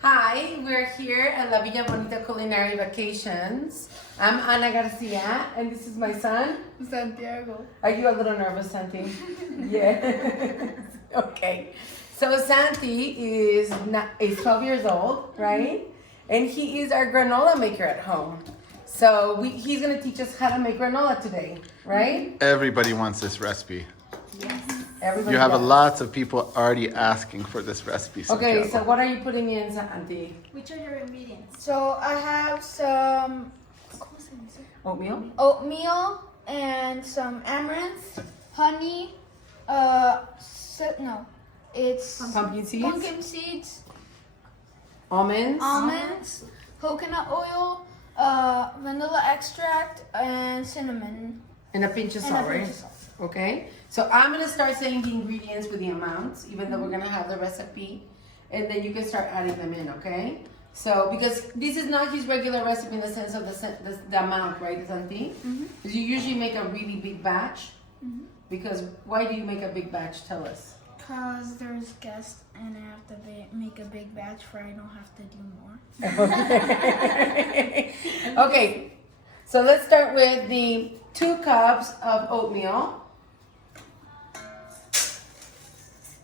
Hi, we're here at La Villa Bonita Culinary Vacations. I'm Ana Garcia, and this is my son, Santiago. Are you a little nervous, Santi? Yeah. Okay. So Santi is 12 years old, right? And he is our granola maker at home. So he's going to teach us how to make granola today, right? Everybody wants this recipe. Yes. Everybody You have does. lots of people already asking for this recipe. Santiago. Okay, so what are you putting in, Santi? Which are your ingredients? So I have some Oatmeal? oatmeal and some amaranth, honey. It's Pumpkin seeds? pumpkin seeds, Almonds? coconut oil, vanilla extract, and cinnamon. And a pinch of And salt, a right? pinch of salt. Okay, so I'm gonna start saying the ingredients with the amounts, even though we're gonna have the recipe, and then you can start adding them in, okay? So, because this is not his regular recipe in the sense of the amount, right, Santi? Because you usually make a really big batch. Because why do you make a big batch? Tell us. Because there's guests and I have to make a big batch for I don't have to do more. Okay, so let's start with the 2 cups of oatmeal.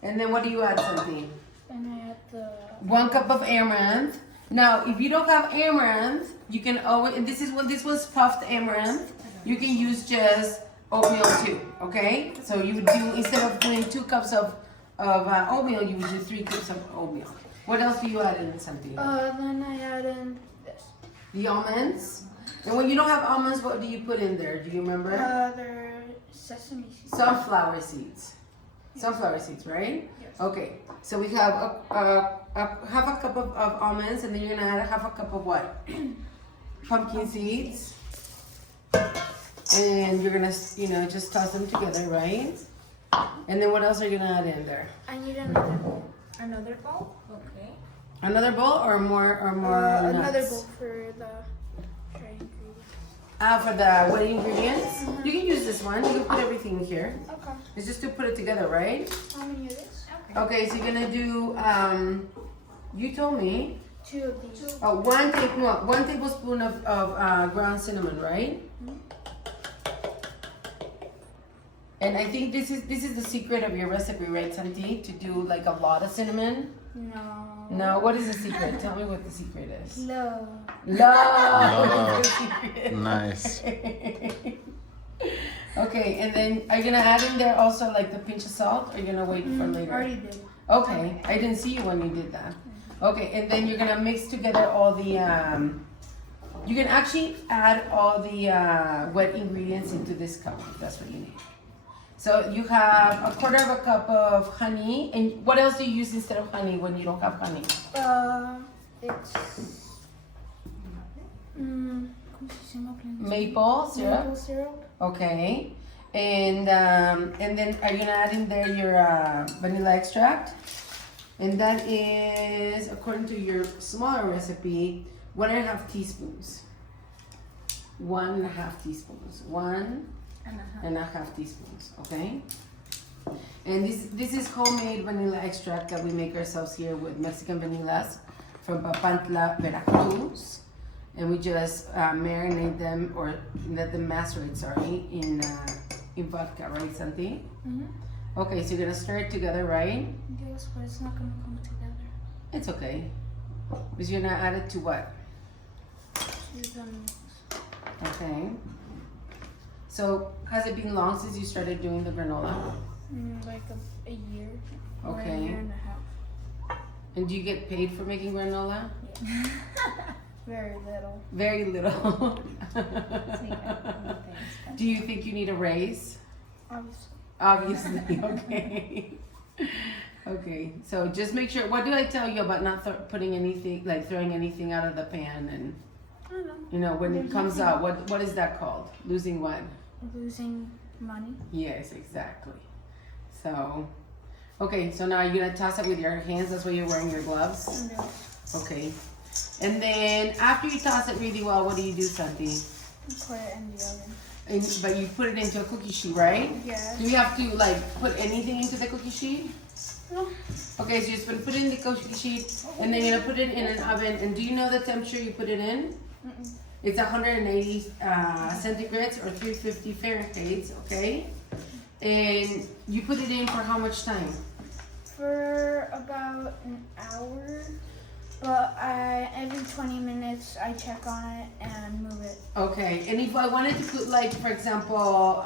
And then what do you add, Santi? And I add the 1 cup of amaranth. Now, if you don't have amaranth, you can always, and this was puffed amaranth, you can use just oatmeal too, okay? So you would do, instead of doing 2 cups of oatmeal, you would do 3 cups of oatmeal. What else do you add in, Santi? then I add in this. The almonds. And when you don't have almonds, what do you put in there? Do you remember? They're sesame seeds. Sunflower seeds. Sunflower seeds, right? Yes. Okay, so we have half a cup of almonds, and then you're gonna add half a cup of what? Pumpkin seeds. And you're gonna, just toss them together, right? And then what else are you gonna add in there? I need another bowl. Another bowl? Okay. Another bowl or more Another nuts? bowl for the dry ingredients. For the wet ingredients? You can use this one. You can put everything here. Okay. It's just to put it together, right? How many of this? Okay, so you're gonna do, you told me, 2 of these. 1 tablespoon of ground cinnamon, right? And I think this is the secret of your recipe, right, Santi? To do like a lot of cinnamon? No. No, what is the secret? Tell me what the secret is. Love. Love is the secret. Nice. Okay, and then are you gonna add in there also like the pinch of salt, or are you gonna wait for later? Already did. Okay, I didn't see you when you did that. Okay, and then you're gonna mix together all the, you can actually add all the wet ingredients into this cup, if that's what you need. So you have 1/4 cup of honey, and what else do you use instead of honey when you don't have honey? It's Maple syrup. maple syrup. Okay, and then are you gonna add in there your vanilla extract? And that is, according to your smaller recipe, 1.5 teaspoons. 1.5 teaspoons. 1.5 teaspoons. Okay. And this is homemade vanilla extract that we make ourselves here with Mexican vanillas from Papantla, Veracruz. And we just marinate them, or let them macerate, in vodka, right, Santi? Okay, so you're gonna stir it together, right? Yes, but it's not gonna come together. It's okay. Because you're gonna add it to what? Okay. So, has it been long since you started doing the granola? Like a year. Or a Okay. year and a half. And do you get paid for making granola? Yeah. Very little. Very little. Do you think you need a raise? Obviously. Obviously, okay. Okay, so just make sure, what do I tell you about not putting anything, like throwing anything out of the pan, and, I don't know. when it There's comes nothing. out, what is that called? Losing what? Losing money. Yes, exactly. So, okay, so now you're gonna toss it with your hands, that's why you're wearing your gloves? Okay. And then after you toss it really well, what do you do, Santi? Put it in the oven. But you put it into a cookie sheet, right? Yes. Do you have to like put anything into the cookie sheet? No. Okay, so you're just gonna put it in the cookie sheet, and then you're gonna put it in an oven. And do you know the temperature you put it in? Mm-mm. It's 180 centigrades or 350 Fahrenheit, okay? And you put it in for how much time? For about an hour, but every 20 minutes I check on it and move it. Okay, and if I wanted to put, like, for example,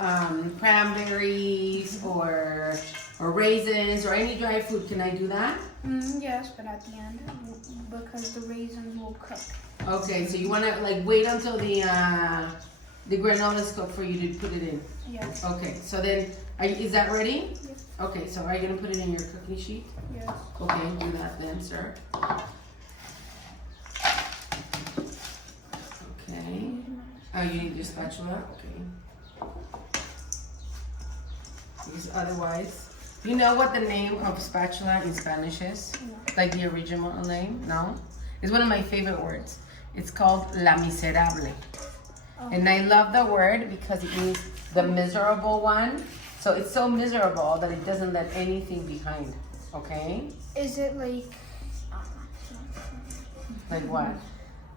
cranberries or raisins or any dry food, can I do that? Yes, but at the end, because the raisins will cook. Okay, so you want to like wait until the granola is cooked for you to put it in. Yes. Okay, so then is that ready? Yes. Okay, so are you gonna put it in your cookie sheet? Yes. Okay, do that then, sir. Okay. Oh, you need your spatula. Okay. Because otherwise, you know what the name of spatula in Spanish is? No. Like the original name? No? It's one of my favorite words. It's called La Miserable. Oh. And I love the word because it means the miserable one. So it's so miserable that it doesn't let anything behind. Okay? Is it like Like what?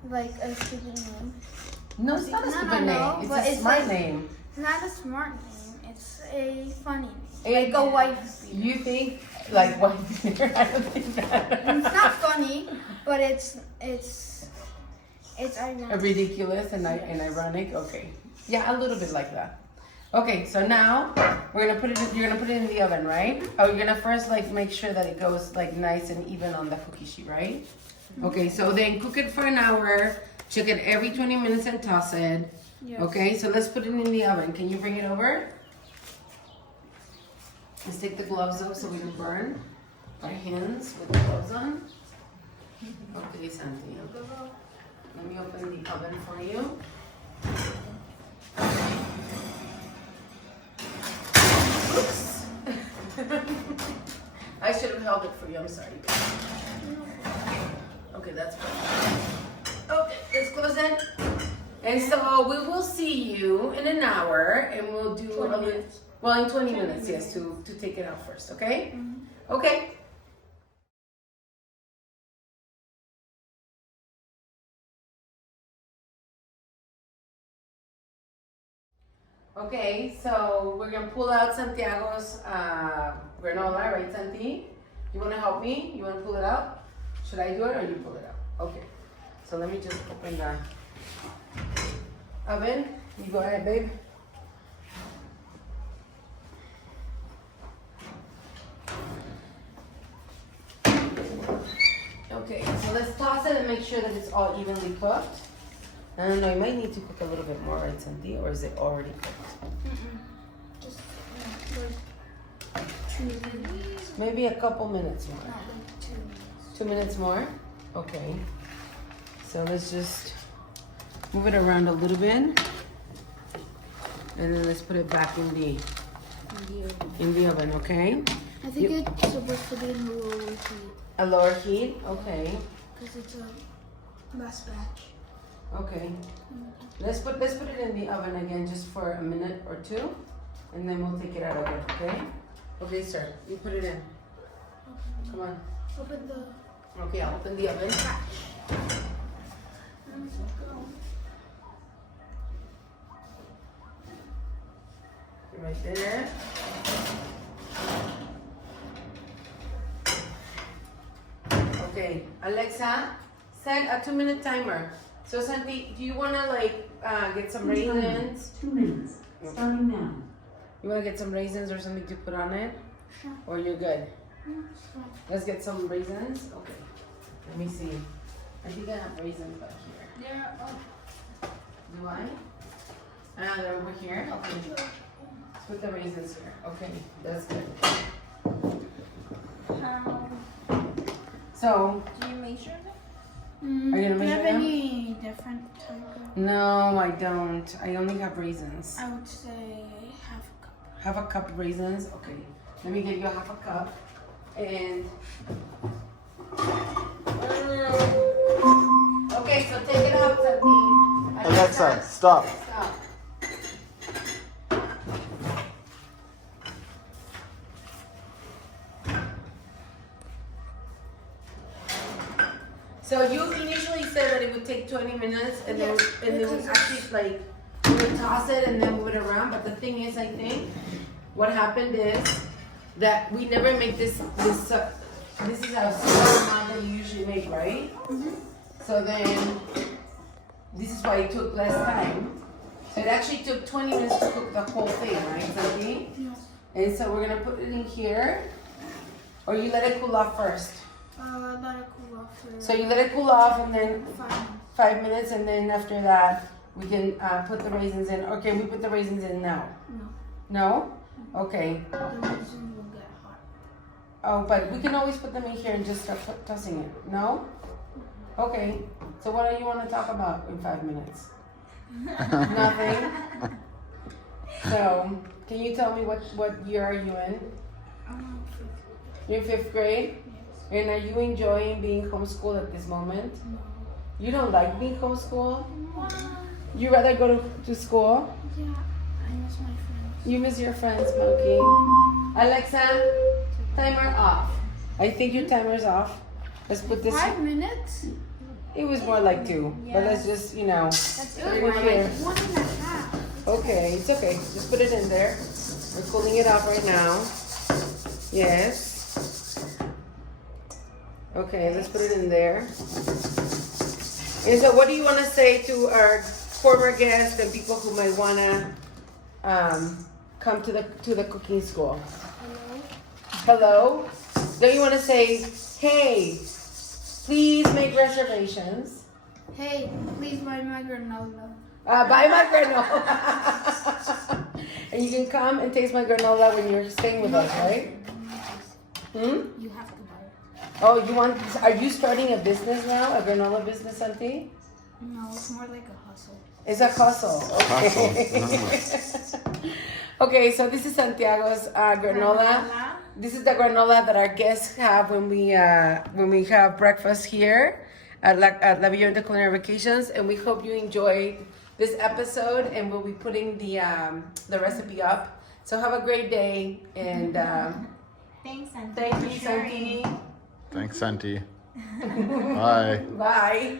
like a stupid name? No, it's not a No, stupid no, name. but It's a it's smart like- name. It's not a smart name. It's a funny name. It- Like a wife beater. You think like what? I don't think that. It's not funny, but it's ironic. Ridiculous and ironic. Okay. Yeah, a little bit like that. Okay, so now we're gonna put it. You're gonna put it in the oven, right? Oh, you're gonna first like make sure that it goes like nice and even on the cookie sheet, right? Okay, so then cook it for an hour. Check it every 20 minutes and toss it. Yes. Okay, so let's put it in the oven. Can you bring it over? Let's take the gloves off so we don't burn our hands with the gloves on. Okay, Santiago. Let me open the oven for you. Oops. I should have held it for you. I'm sorry. Okay, that's perfect. Okay, let's close it. And so we will see you in an hour, and we'll do 20 a little. minutes. Well, in 20 minutes, yes, to take it out first. Okay. Okay. Okay, so we're gonna pull out Santiago's granola, right, Santi? You wanna help me? You wanna pull it out? Should I do it or you pull it out? Okay. So let me just open the oven. You go ahead, babe. Okay, so let's toss it and make sure that it's all evenly cooked. I don't know, you might need to cook a little bit more, right, Santi? Or is it already cooked? Just like 2 minutes. Maybe a couple minutes more. Not like 2 minutes. 2 minutes more? Okay. So let's just move it around a little bit. And then let's put it back in the oven, okay? I think it's supposed to be in the lower heat. A lower heat? Okay. Because it's a last batch. Okay. Let's put it in the oven again just for a minute or two. And then we'll take it out again, okay? Okay, sir. You put it in. Come on. Open the Okay, I'll open the oven. Right there. Okay, Alexa, set a 2-minute timer. So Santi, do you wanna like get some raisins? 2 minutes, starting now. You wanna get some raisins or something to put on it? Sure. Or you're good? Let's get some raisins. Okay. Let me see. I think I have raisins back here. There Do I? They're over here. Okay. Let's put the raisins here. Okay, that's good. So, do you measure them? Are you gonna Do you measure have them? any different type of? No, I don't. I only have raisins. I would say half a cup. Half a cup raisins. Okay. Let me give you a half a cup. And okay, so take it out, Santi. Alexa, stop. Stop. So you initially said that it would take 20 minutes, and then we actually like we would toss it and then move it around. But the thing is, I think what happened is that we never make this is a small amount that you usually make, right? So then this is why it took less time. So it actually took 20 minutes to cook the whole thing, right, Santi? Yes. And so we're gonna put it in here, or you let it cool off first. Let it cool off for So you let it cool off, and then 5 minutes. 5 minutes, and then after that we can put the raisins in. Or can we put the raisins in now? No. No? Okay. The raisins will get hot. Oh, but we can always put them in here and just start tossing it. No? Okay. So what do you want to talk about in 5 minutes? Nothing? So, can you tell me what year are you in? You're in 5th grade? And are you enjoying being homeschooled at this moment? No. You don't like being homeschooled? You rather go to school? Yeah, I miss my friends. You miss your friends, Monkey. Alexa, timer off. I think your timer's off. Let's put this. 5 minutes? It was more like 2, but let's just, That's put it good. in here. 1.5. Okay, it's okay. Just put it in there. We're cooling it off right now. Yes. Okay, let's put it in there. And so what do you want to say to our former guests and people who might want to come to the cooking school? Hello? Don't you want to say, hey, please make reservations. Hey, please buy my granola. Buy my granola. And you can come and taste my granola when you're staying with us, right? You have to buy it. Oh, are you starting a business now? A granola business, Auntie? No, it's more like a hustle. It's a hustle. Okay. Okay, so this is Santiago's granola. This is the granola that our guests have when we have breakfast here at La Villa Bonita Culinary Vacations, and we hope you enjoyed this episode, and we'll be putting the recipe up. So have a great day, and Thanks, Santi. thank you, Santi. Thanks, Santi. Bye. Bye.